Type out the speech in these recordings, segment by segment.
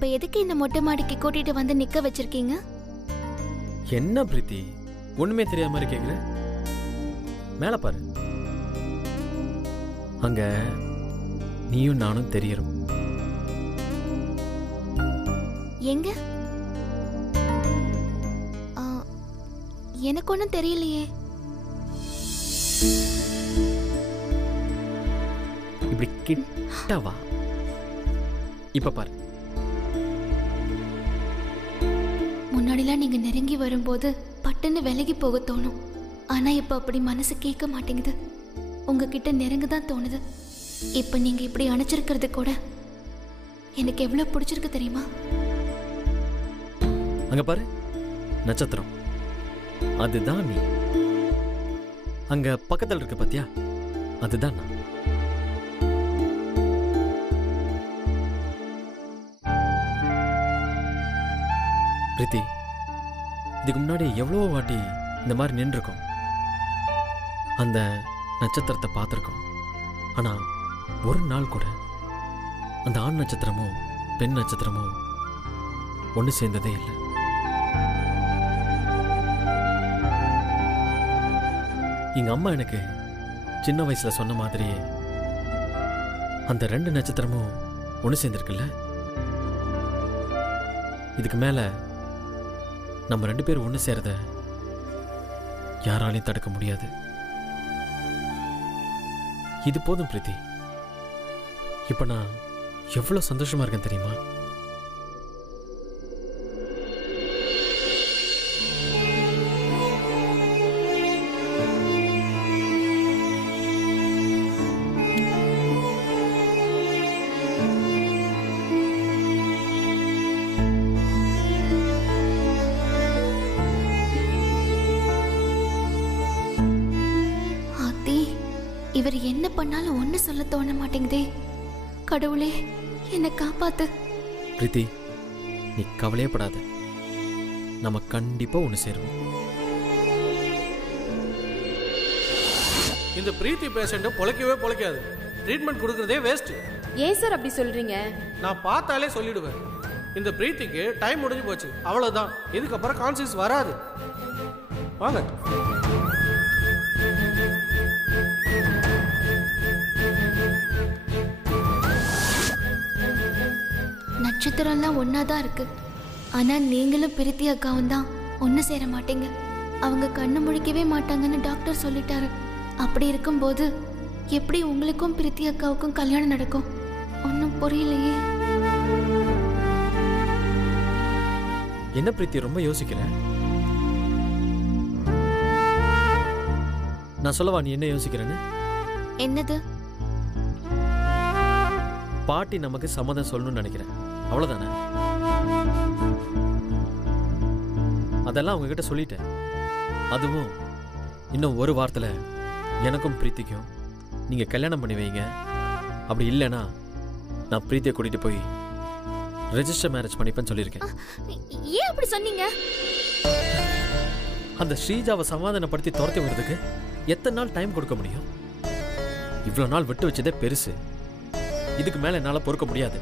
இப்ப எதுக்கு இந்த மொட்டை மாடிக்கு கூட்டிட்டு வந்து நிக்க வச்சிருக்கீங்க? என்ன பிரீத்தி ஒண்ணுமே தெரியாத மாதிரி கேக்குற? மேல பாரு, அங்க நீயும் நானும் தெரியறோம். எங்க? எனக்கு ஒன்றும் தெரியலையே. இப்படி கிட்ட வா, இப்ப பாரு. முன்னாடிலாம் நீங்க நெருங்கி வரும்போது பட்டுன்னு விலகி போக தோணும். ஆனா இப்ப அப்படி மனசு கேட்க மாட்டேங்குது. உங்ககிட்ட நெருங்க தான் தோணுது. இப்ப நீங்க இப்படி அணைச்சிருக்கிறது கூட எனக்கு எவ்வளவு பிடிச்சிருக்கு தெரியுமா? அங்க பாரு, நட்சத்திரம். அதுதான் நீ. அங்க பக்கத்துல இருக்க பாத்தியா, அதுதான் நான். பிரீத்தி, இதுக்கு முன்னாடி எவ்வளோ வாட்டி இந்த மாதிரி நின்றுருக்கோம், அந்த நட்சத்திரத்தை பார்த்துருக்கோம். ஆனா ஒரு நாள் கூட அந்த ஆண் நட்சத்திரமோ பெண் நட்சத்திரமோ ஒன்று சேர்ந்ததே இல்லை. எங்க அம்மா எனக்கு சின்ன வயசுல சொன்ன மாதிரியே அந்த ரெண்டு நட்சத்திரமும் ஒன்று சேர்ந்திருக்குல்ல. இதுக்கு மேல நம்ம ரெண்டு பேரும் ஒன்று சேரத யாராலையும் தடுக்க முடியாது. இது போதும் பிரீத்தி. இப்ப நான் எவ்வளவு சந்தோஷமா இருக்கேன் தெரியுமா? இவர் என்ன பண்ணாலும் ஒண்ணு சொல்ல தோண மாட்டேங்குதே. கடவுளே, என்னை காப்பாத்து. பிரீத்தி, நீ கவலையே படாத. நம்ம கண்டிப்பா ஒன்று சேருவோம். இந்த பிரீத்தி பேஷண்ட் பொழைக்கவே பொழைக்காது. ட்ரீட்மெண்ட் கொடுக்கறதே வேஸ்ட். ஏன் சார் அப்படி சொல்றீங்க? நான் பார்த்தாலே சொல்லிடுவேன். இந்த பிரீத்திக்கு டைம் முடிஞ்சு போச்சு, அவ்வளவுதான். இதுக்கப்புறம் கான்சியஸ் வராது. வாங்க. நட்சத்திரம்லாம் ஒன்னாதான் இருக்கு. ஆனா நீங்களும் பிரீத்தி அக்காவும் தான் ஒன்னு சேர மாட்டீங்க. அவங்க கண்ணு முழிக்கவே மாட்டாங்கன்னு டாக்டர் சொல்லிட்டாரு. அப்படி இருக்கும்போது எப்படி உங்களுக்கும் பிரீத்தி அக்காவுக்கும் கல்யாணம் நடக்கும்? ஒன்னும் புரியலையே. என்ன பிரீத்தி ரொம்ப யோசிக்கிறேன்? நான் சொல்லவா நீ என்ன யோசிக்கிறேன்னு? என்னது? பாட்டி நமக்கு சம்மதம் சொல்லணும்னு நினைக்கிறேன், அவ்வளவுதானே? அதெல்லாம் உங்ககிட்ட சொல்லிட்டேன். அதுவும் இன்னும் ஒரு வாரத்துல எனக்கும் பிரீத்திக்கும் நீங்க கல்யாணம் பண்ணி வைங்க. அப்படி இல்லைன்னா நான் பிரீத்தியை கூட்டிட்டு போய் ரெஜிஸ்டர் மேரேஜ் பண்ணிப்பேன்னு சொல்லியிருக்கேன். ஏன் அப்படி சொன்னீங்க? அந்த ஸ்ரீஜாவை சமாதானப்படுத்தி துரத்தி வர்றதுக்கு எத்தனை நாள் டைம் கொடுக்க முடியும்? இவ்வளவு நாள் விட்டு வச்சதே பெருசு. இதுக்கு மேல என்னால பொறுக்க முடியாது.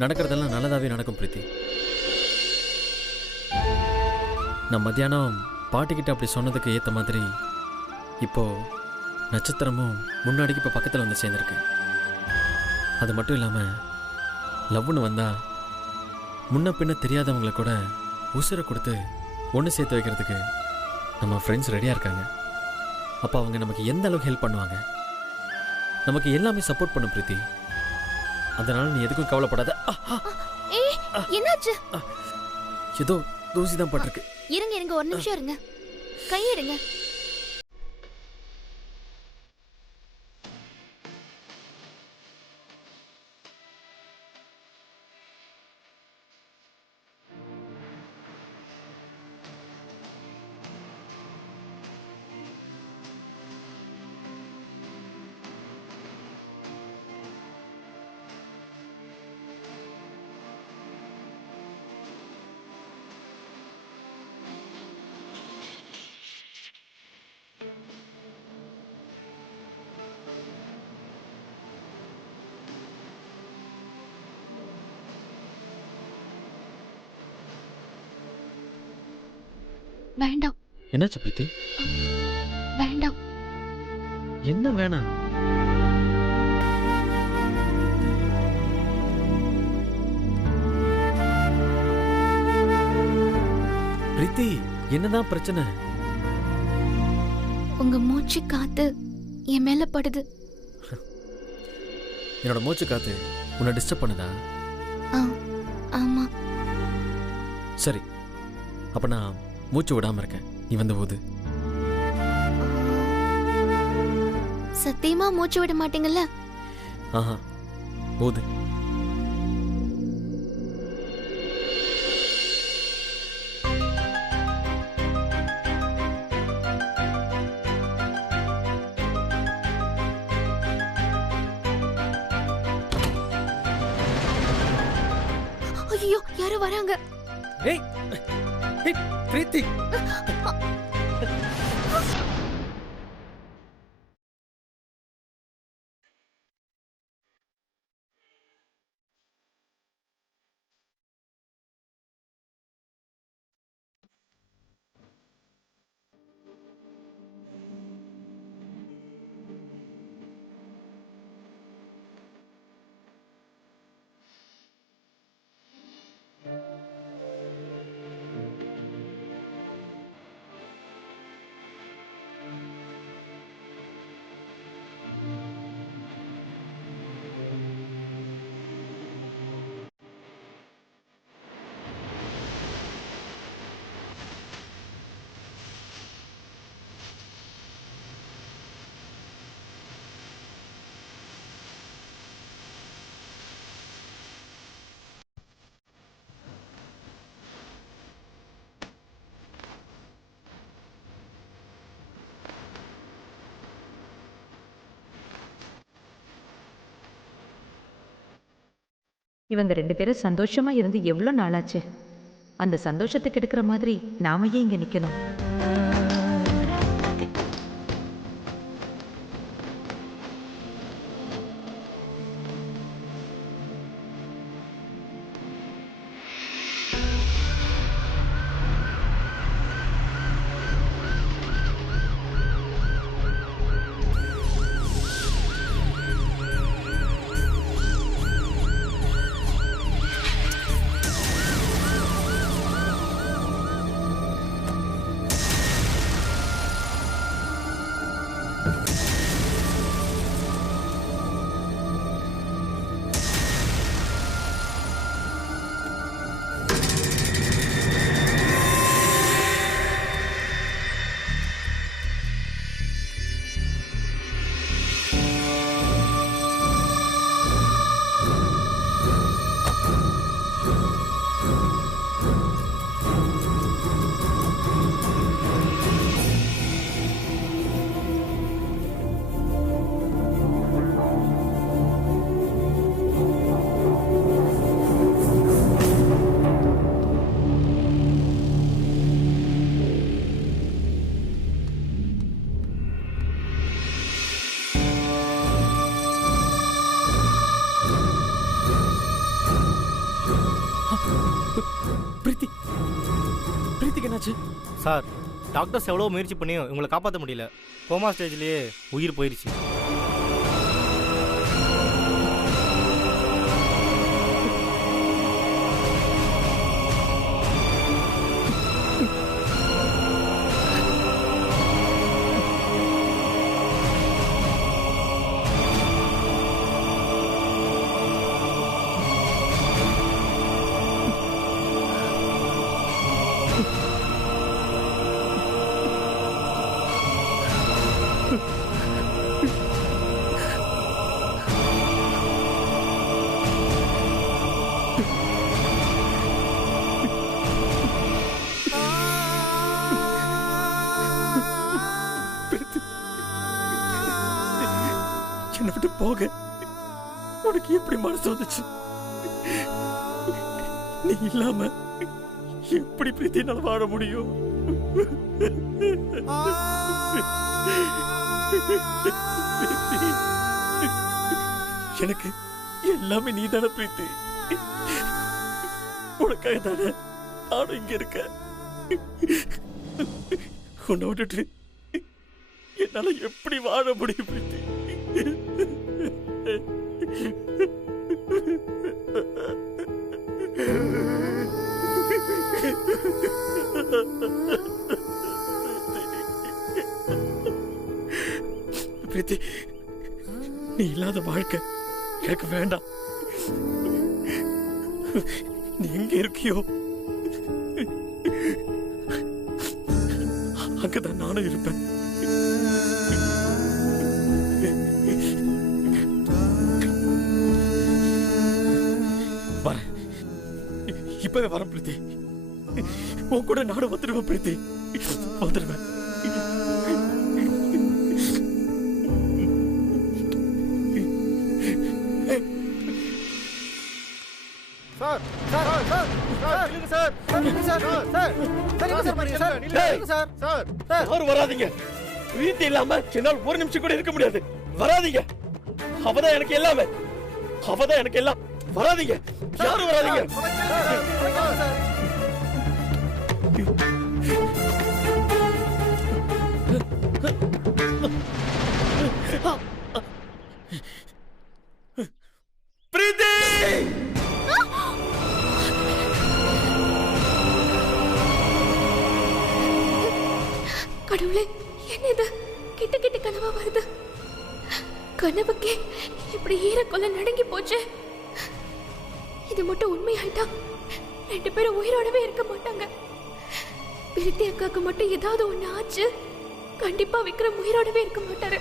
நடக்கிறதெல்லாம் நல்லதாவே நடக்கும் பிரீத்தி. நான் மத்தியானம் பாட்டிக்கிட்ட அப்படி சொன்னதுக்கு ஏத்த மாதிரி இப்போ நட்சத்திரமும் முன்னாடிக்கு இப்போ பக்கத்தில் வந்து சேர்ந்துருக்கு. அது மட்டும் இல்லாமல் லவ்னு வந்தா முன்ன பின்ன தெரியாதவங்களை கூட உசுரை கொடுத்து ஒன்று சேர்த்து வைக்கிறதுக்கு நம்ம ஃப்ரெண்ட்ஸ் ரெடியாக இருக்காங்க. அப்போ அவங்க நமக்கு எந்த அளவுக்கு ஹெல்ப் பண்ணுவாங்க, நமக்கு எல்லாமே சப்போர்ட் பண்ணும் பிரீத்தி. அதனால நீ எதுக்கும் கவலைப்படாத. என்னாச்சு? ஏதோ தூசி தான் பட்டிருக்கு. இருங்க இருங்க, ஒரு நிமிஷம் இருங்க. கையெடுங்க. வேண்டாம் என்னாச்சு பிரீத்தி? வேண்டாம். என்ன வேணாம்? பிரீத்தி, என்னதான் பிரச்சனை? உங்க மூச்சு காத்து என் மேல படுது. என்னோட மூச்சு காத்து உன்னை டிஸ்டர்ப் பண்ணுதா? ஆமா. சரி, அப்ப நான் மூச்சு விடாம இருக்கேன், நீ வந்து ஊது. சத்தியமா மூச்சு விட மாட்டீங்கல்ல? ஆஹா, ஊது. ஐயோ, யாரோ வராங்க. ஏய் ஏய் பிரீத்தி, இவங்க 2 பேரும் சந்தோஷமா இருந்து எவ்வளோ நாளாச்சு. அந்த சந்தோஷத்துக்கு எடுக்கிற மாதிரி நாம ஏன் இங்க நிக்கணும்? பிரீத்தி, பிரீத்திக்கு என்னாச்சு? சார், டாக்டர்ஸ் எவ்வளோ முயற்சி பண்ணியும் இவங்களை காப்பாற்ற முடியல. கோமா ஸ்டேஜ்லேயே உயிர் போயிடுச்சு. என்னை விட்டு போக உனக்கு எப்படி மனசு வந்துச்சு? நீ இல்லாம எப்படி பிரீத்தி என்னால வாழ முடியும்? எனக்கு எல்லாமே நீதானே பிரீத்தி. உனக்காக தானே நானும் இங்க இருக்க. உன்னை விட்டுட்டு என்னால எப்படி வாழ முடியும் பிரீத்தி? பிரீத்தி, நீ இல்லாத வாழ்க்கை எனக்கு வேண்டாம். நீ எங்க இருக்கியோ அங்கதான் நானும் இருப்பேன். வரேன், இப்பவே வரேன் பிரீத்தி. உன் கூட நானும் வந்துடுவேன் பிரீத்தி, வந்துடுவேன். யாரும் வராதீங்க. பிரீத்தி இல்லாம என்னால் ஒரு நிமிஷம் கூட இருக்க முடியாது. வராதீங்க. அவதான் எனக்கு எல்லாமே, அவதான் எனக்கு எல்லாம். வராதீங்க, யாரும் வராதீங்க. பிரீத்தி, கடவுளே, என்ன இது? கிட்ட கிட்ட கனவா வருது. கனவுக்கே இப்படி ஈரக்கொலை நடுங்கி போச்சு. இது மட்டும் உண்மையாயிட்டா 2 பேரும் உயிரோடவே இருக்க மாட்டாங்க. பிரீத்தி அக்காவுக்கு மட்டும் ஏதாவது ஒண்ணு ஆச்சு, கண்டிப்பா விக்ரம் உயிரோடவே இருக்க மாட்டாரு.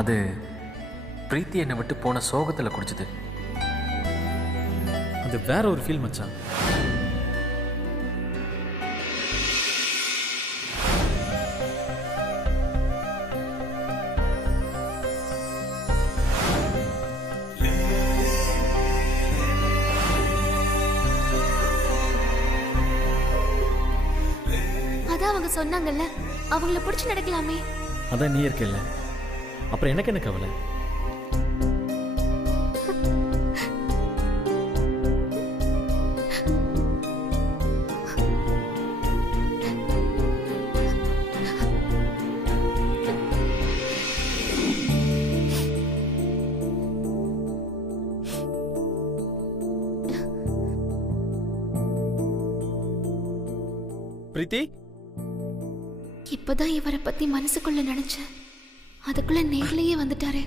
அது பிரீத்தி என்னை விட்டு போன சோகத்தில் குடிச்சது. அது வேற ஒரு ஃபீல் மச்சான். அதான் அவங்க சொன்னாங்கல்ல, அவங்கள பிடிச்சு நடக்கலாமே. அதான் நீ இருக்கல, அப்புறம் எனக்கு என்ன கவலை? பிரீத்தி, இப்பதான் இவரை பத்தி மனசுக்குள்ள நினைச்சேன், அதுக்குள்ள நேர்லயே வந்துட்டாரு.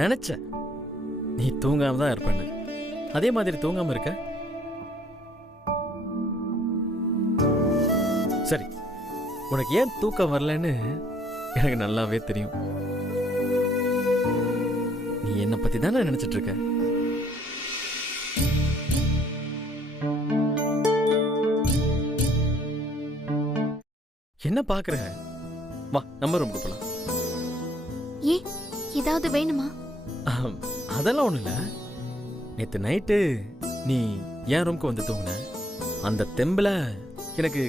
நினைச்ச நீ தூங்காம தான் இருப்பேன்னு. அதே மாதிரி தூங்காம இருக்க. சரி, உனக்கு ஏன் தூக்கம் வரலன்னு எனக்கு நல்லாவே தெரியும். நீ என்னை பத்தி தானே நினைச்சிட்டு இருக்க. என்ன பாக்குற? வா, நம்ம ரூமுக்கு போலாம். ஏ, ஏதாவது வேணுமா? அதெல்லாம் ஒண்ணு இல்ல. நேத்து நைட்டு நீ என் ரூமுக்கு வந்து தூங்குன. அந்த தெம்புல எனக்கு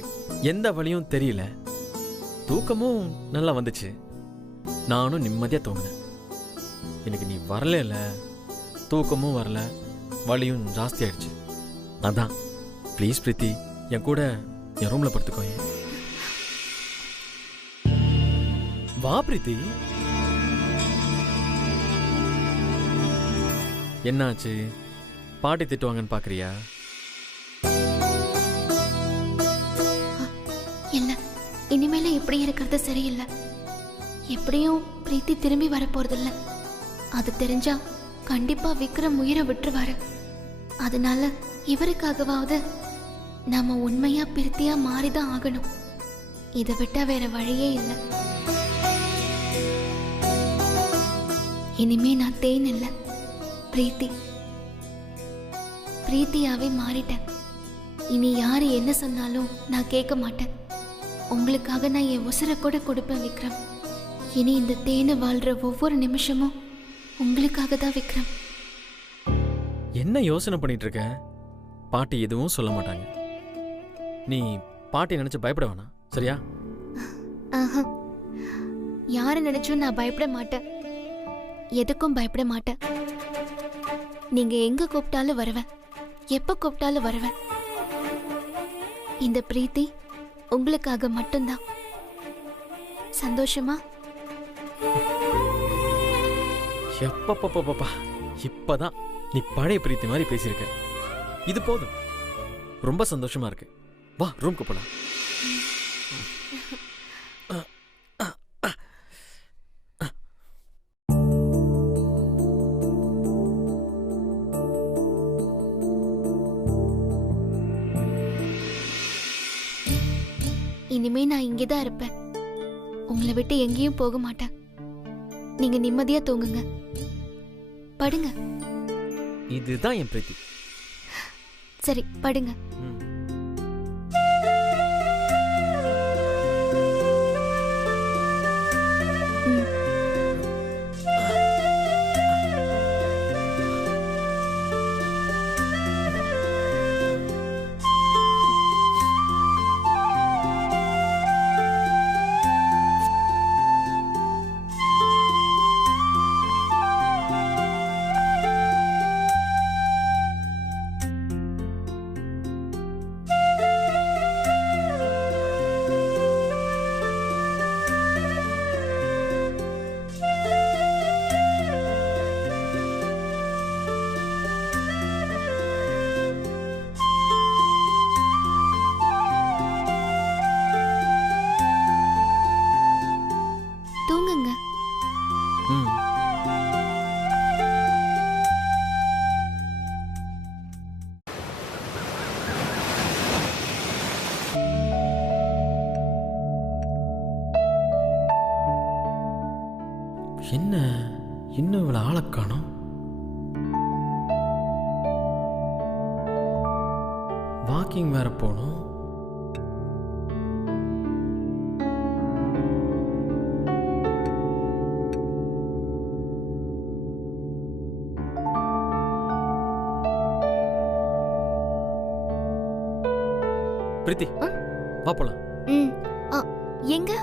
எந்த வழியும் தெரியல, தூக்கமும் நல்லா வந்துச்சு. நானும் நிம்மதியா தூங்கினேன். எனக்கு நீ வரல, தூக்கமும் வரல, வலியும் ஜாஸ்தி ஆயிடுச்சு. அதான் ப்ளீஸ் பிரீத்தி, என் கூட என் ரூம்ல படுத்துக்கோ. வா பிரீத்தி. என்னாச்சு? பாட்டி திட்டுவாங்கன்னு பாக்குறியா? இல்ல, இனிமேல இப்படி இருக்கிறது சரியில்லை. எப்படியும் பிரீத்தி திரும்பி வரப்போறதில்ல. அது தெரிஞ்சா கண்டிப்பா விக்ரம் உயிரை விட்டுருவாரு. அதனால இவருக்காகவாவது நாம உண்மையா பிரீத்தியா மாறிதான் ஆகணும். இதை விட்டா வேற வழியே இல்லை. இனிமே நான் தேன் இல்லை, பிரீத்தி. பிரீத்தியாவே மாறிட்டேன். இனி யாரு என்ன சொன்னாலும் நான் கேட்க மாட்டேன். உங்களுக்காக நான் என் உசுரை கூட கொடுப்பேன் விக்ரம். இனி இந்த தேனை வாழ்ற ஒவ்வொரு நிமிஷமும் உங்களுக்காக தான் விக்ரம். என்ன யோசனை பண்ணிட்டு இருக்க? பாட்டி எதுவும் சொல்ல மாட்டாங்க. நீ பாட்டி நினைச்சு பயப்பட வேணாம், சரியா? ஆஹா, யாரை நினைச்சும் நான் பயப்பட மாட்டேன். எதுக்கும் பயப்பட மாட்டேன். நீங்க எங்க கூப்பிட்டாலும் வருவேன், எப்ப கூப்பிட்டாலும் வருவேன். இந்த பிரீத்தி உங்களுக்காக மட்டும்தான். சந்தோஷமா? எப்பப்பப்பப்பா, இப்பதான் நீ பழைய பிரீத்தி மாதிரி பேசியிருக்க. இது போதும், ரொம்ப சந்தோஷமா இருக்கு. வா, ரூம்க்கு போலாம். இனிமே நான் இங்கேதான் இருப்பேன். உங்களை விட்டு எங்கேயும் போக மாட்டேன். நீங்க நிம்மதியா தூங்குங்க, படுங்க. இதுதான் என் பிரீத்தி. சரி, படுங்க. தூங்குங்க. என்ன இன்னும் இவ்வளவு ஆளை காணோம்? வாக்கிங் வேற போகணும். பிரீத்தி, வா போலாம். எங்க?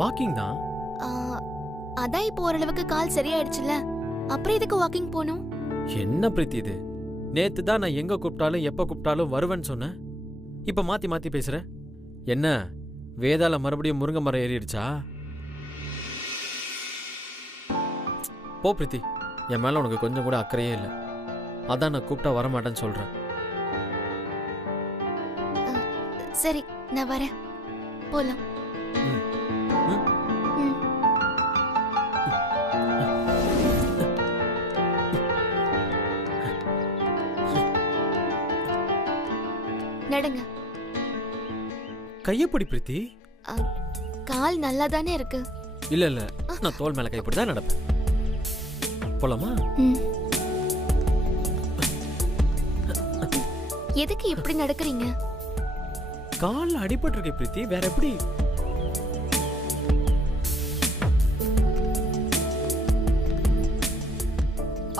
வாக்கிங் தான். அதான் இப்போ ஓரளவுக்கு கால் சரியாயிடுச்சுல, அப்புறம் எதுக்கு வாக்கிங் போகணும்? என்ன பிரீத்தி இது? நேத்து தான் நான் எங்க கூப்பிட்டாலும் எப்ப கூப்பிட்டாலும் வருவேன்னு சொன்னேன். இப்ப மாத்தி மாத்தி பேசுற. என்ன வேதாள மறுபடியும் முருங்கை மரம் ஏறிடுச்சா? போ பிரீத்தி, என் மேல உனக்கு கொஞ்சம் கூட அக்கறையே இல்லை. அதான் நான் கூப்பிட்டா வரமாட்டேன்னு சொல்றேன். சரி, நான் வரேன், போலாம். நடங்க. கையப்படி பிரீத்தி. கால் நல்லா தானே இருக்கு. இல்ல இல்ல, நான் தோல் மேல கைப்படி தான் நடப்பேன். போலாமா? எதுக்கு இப்படி நடக்கிறீங்க? கால்ல அடிபட்டு இருக்கு பிரீத்தி, வேற எப்படி?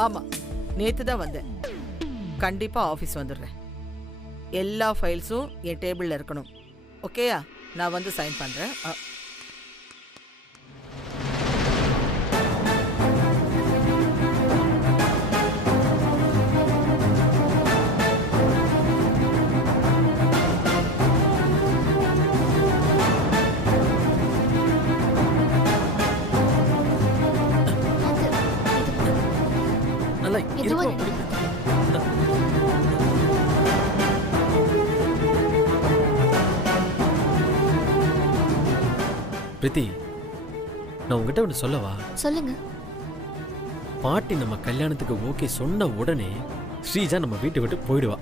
ஆமா, நேத்து தான் வந்தேன். கண்டிப்பா ஆஃபீஸ் வந்துடுறேன். எல்லா ஃபைல்ஸும் என் டேபிள்ல இருக்கணும். ஓகேயா? நான் வந்து சைன் பண்றேன். பிரீத்தி, நான் உங்ககிட்ட ஒன்று சொல்லவா? சொல்லுங்க. பாட்டி நம்ம கல்யாணத்துக்கு ஓகே சொன்ன உடனே ஸ்ரீஜா நம்ம வீட்டை விட்டு போயிடுவா.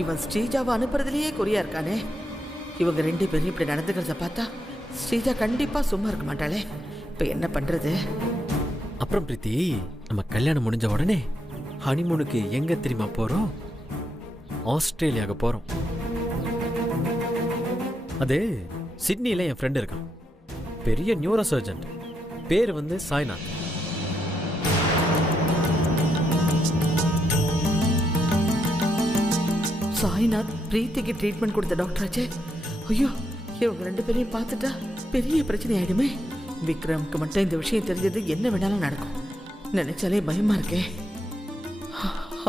இவன் ஸ்ரீஜாவை அனுப்புறதுலயே குறியா இருக்கானே. இவங்க 2 பேரும் இப்படி நடந்துக்கிறத பார்த்தா ஸ்ரீஜா கண்டிப்பா சும்மா இருக்க மாட்டாளே. இப்ப என்ன பண்றது? அப்புறம் பிரீத்தி, நம்ம கல்யாணம் முடிஞ்ச உடனே ஹனிமூனுக்கு எங்க தெரியுமா போறோம்? ஆஸ்திரேலியாவுக்கு போறோம். அது சிட்னியில் என் ஃப்ரெண்டு இருக்கான், பெரிய நியூரோ சர்ஜன். பேர் வந்து சாய்நாத். சாய்நாத் பிரீத்திக்கு ட்ரீட்மெண்ட் கொடுத்த டாக்டராச்சே. ஐயோ, இவங்க 2 பேரையும் பார்த்துட்டா பெரிய பிரச்சனை ஆயிடுமே. விக்ரம்க்கு மட்டும் இந்த விஷயம் தெரிஞ்சது என்ன வேணாலும் நடக்கும். நினைச்சாலே பயமா இருக்கே.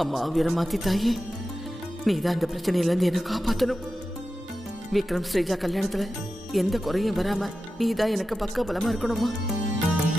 அம்மா வீரமாத்தி தாயே, நீ தான் இந்த பிரச்சனையிலேருந்து என்னை காப்பாற்றணும். விக்ரம் ஸ்ரீஜா கல்யாணத்துல எந்த குறையும் வராம நீ தான் எனக்கு பக்க பலமா இருக்கணுமா?